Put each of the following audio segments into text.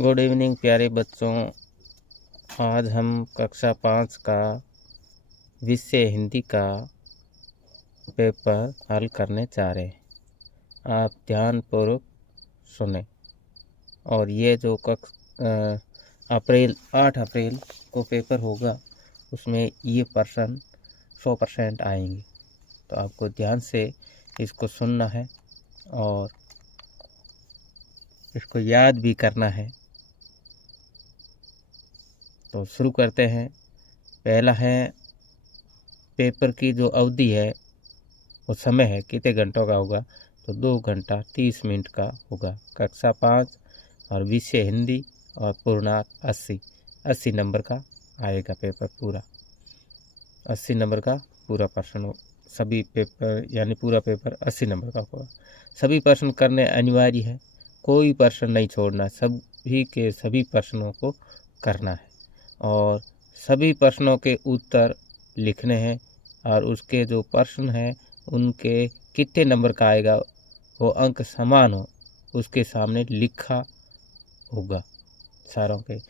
Good evening प्यारे बच्चों। आज हम कक्षा 5 का विषय हिंदी का पेपर हल करने जा रहे हैं। आप ध्यानपूर्वक सुने। और ये जो 8 अप्रैल को पेपर होगा उसमें ये प्रश्न 100% आएंगे। तो आपको ध्यान से इसको सुनना है और इसको याद भी करना है। तो शुरू करते हैं। पहला है पेपर की जो अवधि है वो समय है कितने घंटों का होगा, तो 2 घंटा 30 मिनट का होगा। कक्षा 5 और विषय हिंदी और पूर्णांक 80 नंबर का आएगा पेपर पूरा। 80 नंबर का पूरा प्रश्न हो। सभी पेपर यानी पूरा पेपर 80 नंबर का होगा। सभी प्रश्न करने अनिवार्य है, कोई प्रश्न नहीं छोड़ना, सभी के सभी प्रश्नों को करना है और सभी प्रश्नों के उत्तर लिखने हैं और उसके जो प्रश्न हैं उनके कितने नंबर का आएगा वो अंक समान हो उसके सामने लिखा होगा सारों के।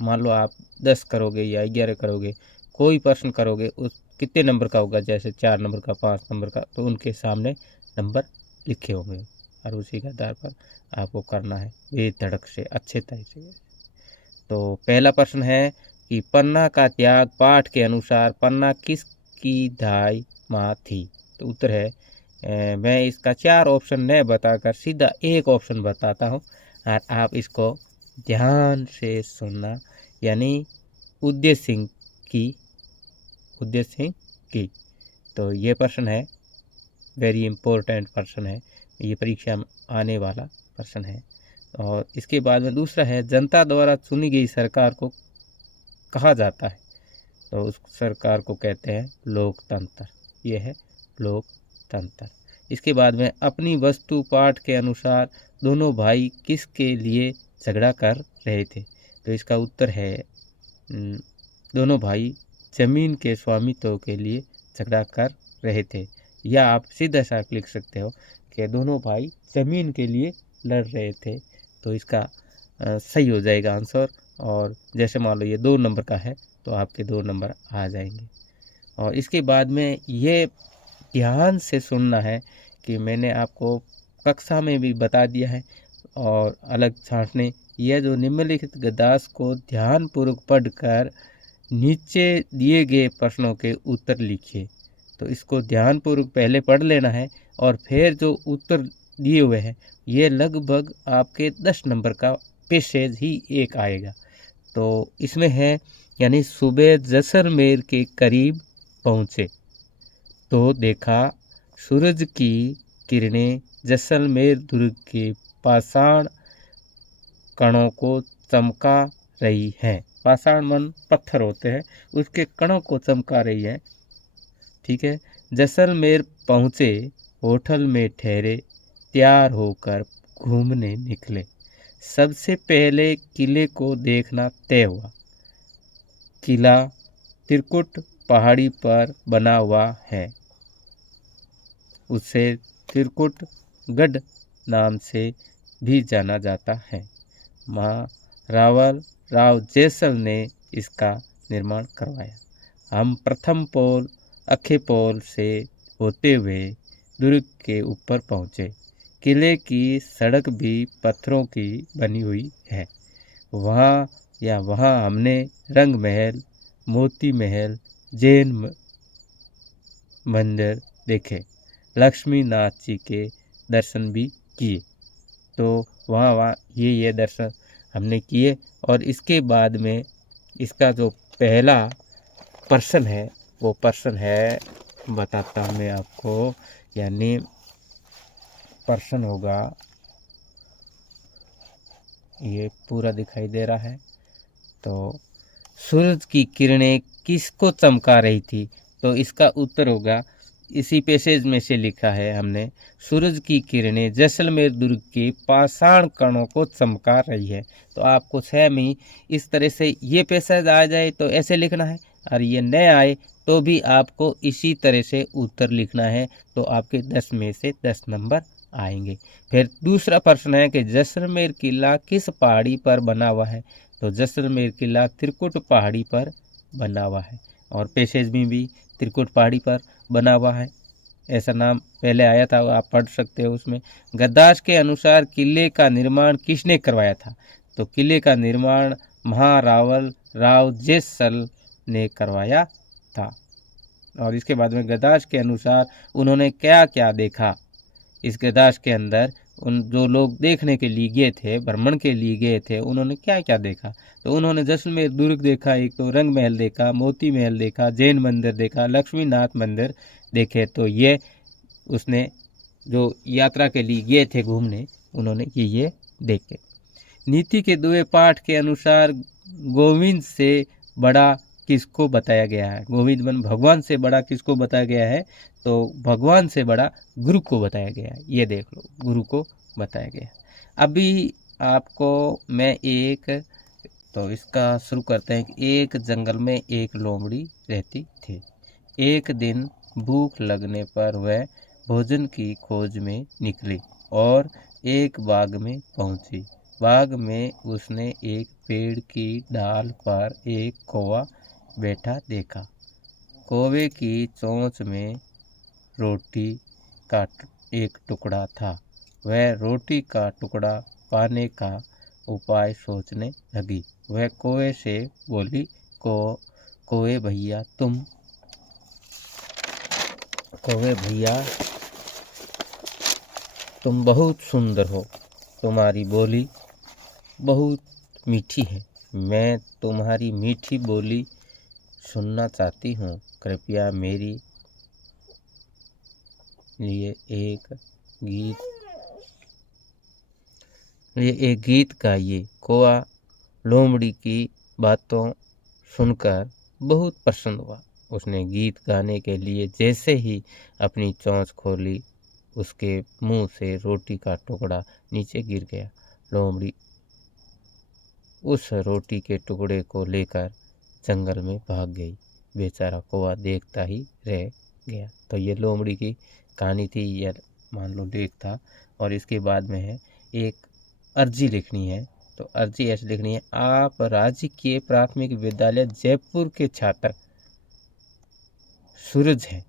मान लो आप 10 करोगे या 11 करोगे, कोई प्रश्न करोगे उस कितने नंबर का होगा, जैसे 4 नंबर का 5 नंबर का, तो उनके सामने नंबर लिखे होंगे और उसी के आधार पर आपको करना है बेधड़क से अच्छे तरीके से। तो पहला प्रश्न है कि पन्ना का त्याग पाठ के अनुसार पन्ना किसकी दाई माँ थी। तो उत्तर है मैं इसका 4 ऑप्शन नहीं बताकर सीधा एक ऑप्शन बताता हूँ और आप इसको ध्यान से सुनना। यानी उदय सिंह की। तो ये प्रश्न है वेरी इम्पोर्टेंट प्रश्न है, ये परीक्षा में आने वाला प्रश्न है। और इसके बाद में दूसरा है जनता द्वारा चुनी गई सरकार को कहा जाता है। तो उस सरकार को कहते हैं लोकतंत्र। ये है लोकतंत्र। इसके बाद में अपनी वस्तु पाठ के अनुसार दोनों भाई किसके लिए झगड़ा कर रहे थे। तो इसका उत्तर है दोनों भाई जमीन के स्वामित्व के लिए झगड़ा कर रहे थे, या आप सीधा सा लिख सकते हो कि दोनों भाई जमीन के लिए लड़ रहे थे। तो इसका सही हो जाएगा आंसर। और जैसे मान लो ये 2 नंबर का है तो आपके 2 नंबर आ जाएंगे। और इसके बाद में ये ध्यान से सुनना है कि मैंने आपको कक्षा में भी बता दिया है और अलग छांटने, यह जो निम्नलिखित गद्यांश को ध्यानपूर्वक पढ़कर नीचे दिए गए प्रश्नों के उत्तर लिखिए। तो इसको ध्यानपूर्वक पहले पढ़ लेना है और फिर जो उत्तर दिए हुए हैं ये लगभग आपके 10 नंबर का पेसेज ही एक आएगा। तो इसमें है यानी सुबह जैसलमेर के करीब पहुँचे तो देखा सूरज की किरणें जैसलमेर दुर्ग के पाषाण कणों को चमका रही हैं। पाषाण मन पत्थर होते हैं, उसके कणों को चमका रही है। ठीक है। जैसलमेर पहुँचे, होटल में ठहरे, तैयार होकर घूमने निकले। सबसे पहले किले को देखना तय हुआ। किला त्रिकुट पहाड़ी पर बना हुआ है, उसे त्रिकुट गढ़ नाम से भी जाना जाता है। राव जैसल ने इसका निर्माण करवाया। हम प्रथम पोल अखे पोल से होते हुए दुर्ग के ऊपर पहुँचे। किले की सड़क भी पत्थरों की बनी हुई है। वहाँ हमने रंग महल, मोती महल, जैन मंदिर देखे, लक्ष्मी नाथ जी के दर्शन भी किए। तो वहाँ ये दर्शन हमने किए। और इसके बाद में इसका जो पहला प्रश्न है वो प्रश्न है, बताता हूँ मैं आपको। यानी प्रश्न होगा, ये पूरा दिखाई दे रहा है। तो सूरज की किरणें किसको चमका रही थी। तो इसका उत्तर होगा, इसी पैसेज में से लिखा है हमने, सूरज की किरणें जैसलमेर दुर्ग के पाषाण कणों को चमका रही है। तो आपको 6 में इस तरह से ये पैसेज आ जाए तो ऐसे लिखना है, और ये न आए तो भी आपको इसी तरह से उत्तर लिखना है। तो आपके 10 में से 10 नंबर आएंगे। फिर दूसरा प्रश्न है कि जैसलमेर किला किस पहाड़ी पर बना हुआ है? तो जैसलमेर किला त्रिकुट पहाड़ी पर बना हुआ है, और पैसेज में भी त्रिकुट पहाड़ी पर बना हुआ है, ऐसा नाम पहले आया था, आप पढ़ सकते हो उसमें। गद्दाश के अनुसार किले का निर्माण किसने करवाया था? तो किले का निर्माण महारावल राव जैसल ने करवाया था। और इसके बाद में गद्दाश के अनुसार उन्होंने क्या क्या देखा? इस गद्दाश के अंदर उन जो लोग देखने के लिए गए थे, भ्रमण के लिए गए थे, उन्होंने क्या क्या देखा? तो उन्होंने जैसलमेर दुर्ग देखा, एक तो रंग महल देखा, मोती महल देखा, जैन मंदिर देखा, लक्ष्मीनाथ मंदिर देखे। तो ये उसने जो यात्रा के लिए गए थे घूमने, उन्होंने ये देखे। नीति के दुए पाठ के अनुसार गोविंद से बड़ा किसको बताया गया है? गोविंद मन भगवान से बड़ा किसको बताया गया है? तो भगवान से बड़ा गुरु को बताया गया है। ये देख लो, गुरु को बताया गया है। अभी आपको मैं तो इसका शुरू करते हैं कि एक जंगल में एक लोमड़ी रहती थी। एक दिन भूख लगने पर वह भोजन की खोज में निकली और एक बाग में पहुंची। बाग में उसने एक पेड़ की डाल पर एक कौवा बैठा देखा। कौवे की चोंच में रोटी का एक टुकड़ा था। वह रोटी का टुकड़ा पाने का उपाय सोचने लगी। वह कौवे से बोली, कौवे भैया तुम बहुत सुंदर हो। तुम्हारी बोली बहुत मीठी है। मैं तुम्हारी मीठी बोली सुनना चाहती हूँ। कृपया मेरी लिए एक गीत गाइए। कौवा लोमड़ी की बातों सुनकर बहुत प्रसन्न हुआ। उसने गीत गाने के लिए जैसे ही अपनी चोंच खोली, उसके मुंह से रोटी का टुकड़ा नीचे गिर गया। लोमड़ी उस रोटी के टुकड़े को लेकर जंगल में भाग गई। बेचारा कौवा देखता ही रह गया। तो ये लोमड़ी की कहानी थी, या मान लो लेख था। और इसके बाद में है एक अर्जी लिखनी है। तो अर्जी ऐसे लिखनी है, आप राजकीय प्राथमिक विद्यालय जयपुर के छात्र सूरज हैं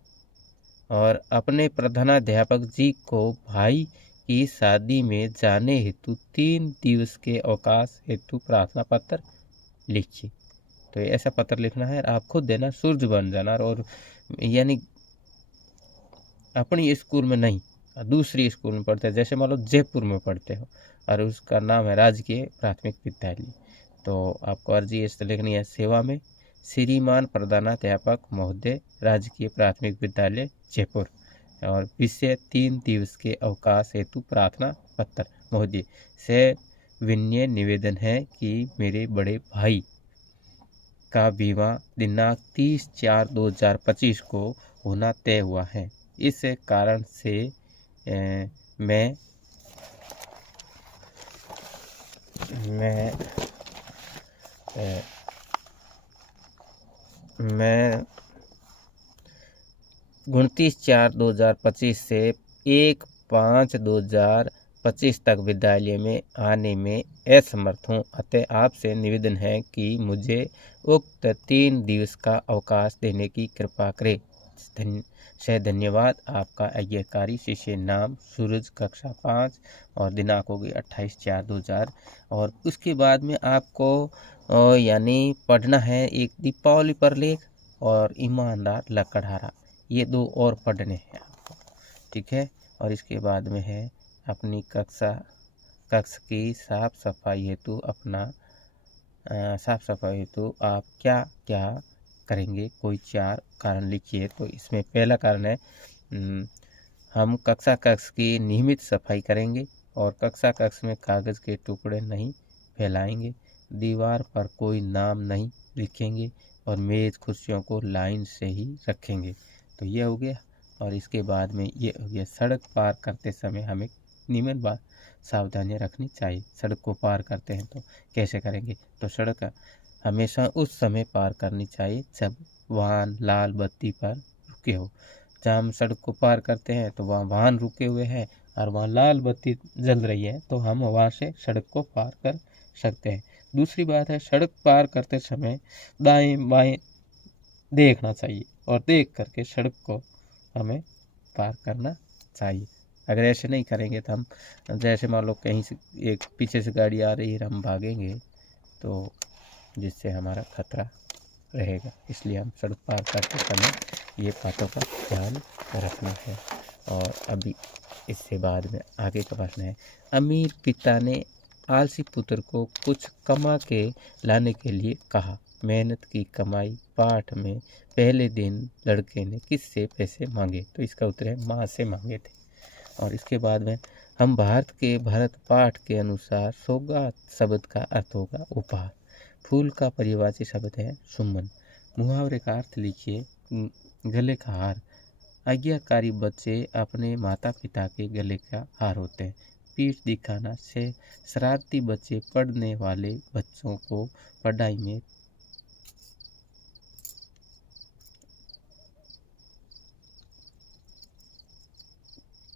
और अपने प्रधानाध्यापक जी को भाई की शादी में जाने हेतु 3 दिवस के अवकाश हेतु प्रार्थना पत्र लिखिए। तो ऐसा पत्र लिखना है, आप खुद देना, सूरज बन जाना। और यानी अपनी स्कूल में नहीं, दूसरी स्कूल में पढ़ते हैं, जैसे मान लो जयपुर में पढ़ते हो और उसका नाम है राजकीय प्राथमिक विद्यालय। तो आपको अर्जी इस लिखनी है, सेवा में श्रीमान प्रधानाध्यापक महोदय, राजकीय प्राथमिक विद्यालय जयपुर, और विषय 3 दिवस के अवकाश हेतु प्रार्थना पत्र। महोदय से विनय निवेदन है कि मेरे बड़े भाई का विवाह दिनांक 30/4/2025 को होना तय हुआ है। इस कारण से मैं मैं 29/4/2025 से 1/5/2025 तक विद्यालय में आने में असमर्थ हूँ। अतः आपसे निवेदन है कि मुझे उक्त 3 दिवस का अवकाश देने की कृपा करें। धन्यवाद। आपका आज्ञाकारी शिष्य, नाम सूरज, कक्षा 5, और दिनांक होगी 28/4/2000। और उसके बाद में आपको यानी पढ़ना है एक दीपावली पर लेख और ईमानदार लकड़हारा, ये 2 और पढ़ने हैं आपको, ठीक है। और इसके बाद में है अपनी कक्ष की साफ सफाई हेतु आप क्या क्या करेंगे, कोई 4 कारण लिखिए। तो इसमें पहला कारण है, हम कक्ष की नियमित सफाई करेंगे और कक्ष में कागज़ के टुकड़े नहीं फैलाएंगे, दीवार पर कोई नाम नहीं लिखेंगे और मेज़ कुर्सियों को लाइन से ही रखेंगे। तो ये हो गया। और इसके बाद में ये हो गया, सड़क पार करते समय हमें नियमित बात सावधानियाँ रखनी चाहिए। सड़क को पार करते हैं तो कैसे करेंगे? तो सड़क हमेशा उस समय पार करनी चाहिए जब वाहन लाल बत्ती पर रुके हो। जहाँ हम सड़क को पार करते हैं तो वहाँ वाहन रुके हुए हैं और वहाँ लाल बत्ती जल रही है तो हम वहाँ से सड़क को पार कर सकते हैं। दूसरी बात है, सड़क पार करते समय दाएं बाएं देखना चाहिए और देख करके सड़क को हमें पार करना चाहिए। अगर ऐसे नहीं करेंगे तो हम, जैसे मान लो कहीं से एक पीछे से गाड़ी आ रही है, हम भागेंगे तो जिससे हमारा खतरा रहेगा। इसलिए हम सड़क पार करते समय ये बातों का ध्यान रखना है। और अभी इससे बाद में आगे का प्रश्न है, अमीर पिता ने आलसी पुत्र को कुछ कमा के लाने के लिए कहा। मेहनत की कमाई पाठ में पहले दिन लड़के ने किससे पैसे मांगे? तो इसका उत्तर है माँ से मांगे थे। और इसके बाद में हम भारत पाठ के अनुसार सौगात शब्द का अर्थ होगा उपहार। फूल का परिभाषित शब्द है सुमन। मुहावरे का अर्थ लिखिए, गले का हार। आज्ञाकारी बच्चे अपने माता पिता के गले का हार होते हैं। पीठ दिखाना से शरारती बच्चे पढ़ने वाले बच्चों को पढ़ाई में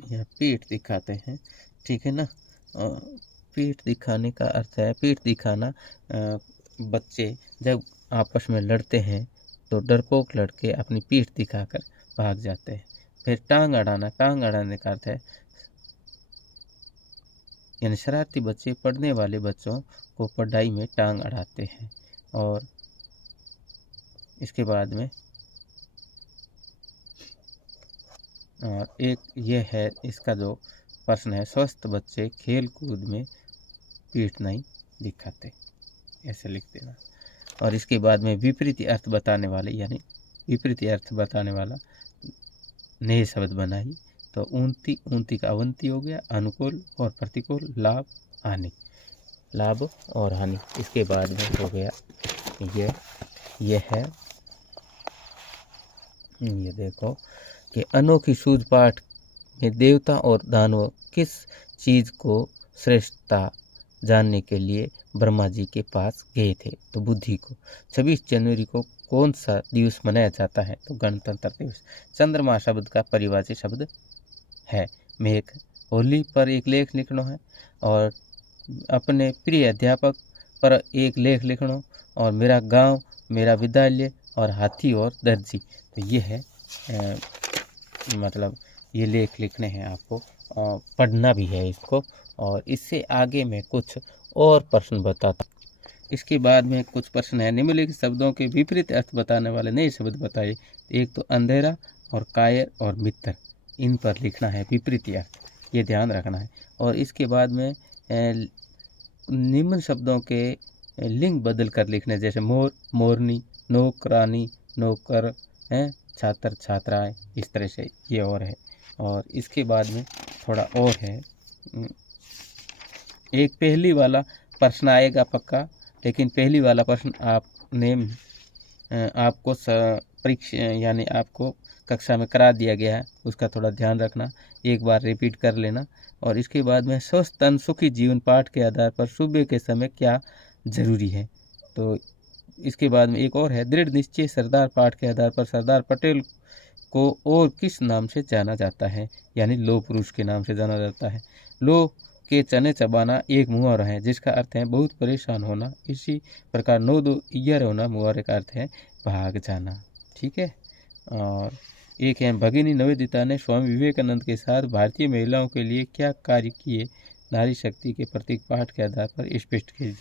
या पीठ दिखाते हैं, ठीक है ना। पीठ दिखाने का अर्थ है, पीठ दिखाना बच्चे जब आपस में लड़ते हैं तो डरपोक लड़के अपनी पीठ दिखाकर भाग जाते हैं। फिर टांग अड़ाना, टांग अड़ाने का अर्थ है यानी शरारती बच्चे पढ़ने वाले बच्चों को पढ़ाई में टांग अड़ाते हैं। और इसके बाद में एक ये है, इसका जो प्रश्न है, स्वस्थ बच्चे खेल कूद में पीठ नहीं दिखाते, ऐसे लिख देना। और इसके बाद में विपरीत अर्थ बताने वाले यानी विपरीत अर्थ बताने वाला नए शब्द बनाइए। तो ऊंती, ऊंती का अवंती हो गया, अनुकूल और प्रतिकूल, लाभ हानि, लाभ और हानि। इसके बाद में हो गया ये है, ये देखो कि अनोखी सूझ पाठ में देवता और दानव किस चीज़ को श्रेष्ठता जानने के लिए ब्रह्मा जी के पास गए थे? तो बुद्धि को। 26 जनवरी को कौन सा दिवस मनाया जाता है? तो गणतंत्र दिवस। चंद्रमा शब्द का परिभाषित शब्द है मेघ। होली पर एक लेख लिखना है और अपने प्रिय अध्यापक पर एक लेख लिखना, और मेरा गांव, मेरा विद्यालय, और हाथी और दर्जी। तो ये है मतलब ये लेख लिखने हैं आपको, पढ़ना भी है इसको। और इससे आगे मैं कुछ और प्रश्न बताता। इसके बाद में कुछ प्रश्न है, निम्नलिखित शब्दों के विपरीत अर्थ बताने वाले नए शब्द बताइए। एक तो अंधेरा और कायर और मित्र, इन पर लिखना है विपरीत अर्थ, ये ध्यान रखना है। और इसके बाद में निम्न शब्दों के लिंग बदल कर लिखने, जैसे मोर, मोरनी, नौकरानी, नौकर हैं, छात्र, छात्राएं, इस तरह से ये और है। और इसके बाद में थोड़ा और है, एक पहली वाला प्रश्न आएगा पक्का, लेकिन पहली वाला प्रश्न आपने आपको परीक्षा यानी आपको कक्षा में करा दिया गया है, उसका थोड़ा ध्यान रखना, एक बार रिपीट कर लेना। और इसके बाद में स्वस्थ तन सुखी जीवन पाठ के आधार पर सुबह के समय क्या जरूरी है? तो इसके बाद में एक और है, दृढ़ निश्चय सरदार पाठ के आधार पर सरदार पटेल को और किस नाम से जाना जाता है? यानी लो पुरुष के नाम से जाना जाता है। लो के चने चबाना एक मुहावरा है जिसका अर्थ है बहुत परेशान होना। इसी प्रकार नो दो ईयर होना मुहावरे का अर्थ है भाग जाना, ठीक है। और एक है, भगिनी निवेदिता ने स्वामी विवेकानंद के साथ भारतीय महिलाओं के लिए क्या कार्य किए? नारी शक्ति के प्रतीक पाठ के आधार पर स्पष्ट कीजिए।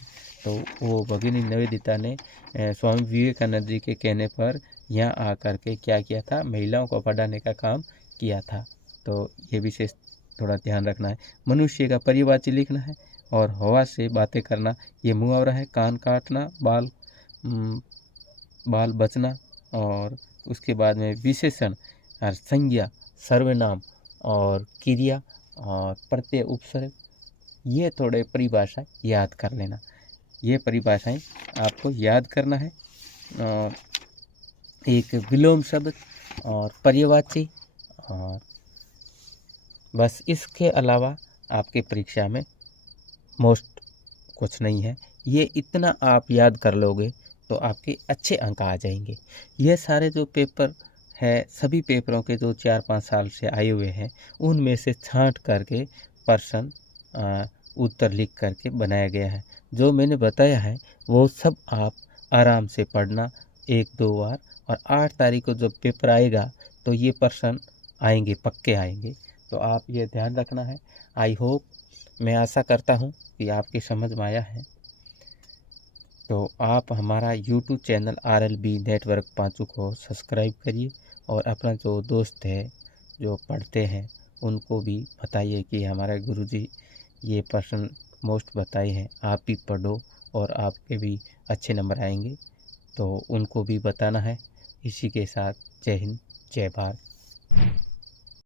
तो वो भगिनी निवेदिता ने स्वामी विवेकानंद जी के कहने पर यहाँ आकर के क्या किया था? महिलाओं को पढ़ाने का काम किया था। तो ये विशेष थोड़ा ध्यान रखना है। मनुष्य का परिवाची लिखना है। और हवा से बातें करना, ये मुहावरा है। कान काटना, बाल बचना। और उसके बाद में विशेषण और संज्ञा, सर्वनाम और क्रिया और प्रत्यय उपसर्ग, ये थोड़े परिभाषा याद कर लेना। ये परिभाषाएं आपको याद करना है। एक विलोम शब्द और पर्यायवाची, और बस इसके अलावा आपके परीक्षा में मोस्ट कुछ नहीं है। ये इतना आप याद कर लोगे तो आपके अच्छे अंक आ जाएंगे। ये सारे जो पेपर है सभी पेपरों के जो 4-5 साल से आए हुए हैं उनमें से छांट करके प्रश्न उत्तर लिख करके बनाया गया है। जो मैंने बताया है वो सब आप आराम से पढ़ना 1-2 बार, और 8 तारीख को जब पेपर आएगा तो ये प्रश्न आएंगे, पक्के आएंगे। तो आप ये ध्यान रखना है। आई होप, मैं आशा करता हूँ कि आपकी समझ में आया है। तो आप हमारा YouTube channel RLB network Panchu को सब्सक्राइब करिए, और अपना जो दोस्त है जो पढ़ते हैं उनको भी बताइए कि हमारे गुरुजी ये प्रश्न मोस्ट बताए हैं, आप भी पढ़ो और आपके भी अच्छे नंबर आएंगे। तो उनको भी बताना है। इसी के साथ जय हिंद, जय भारत।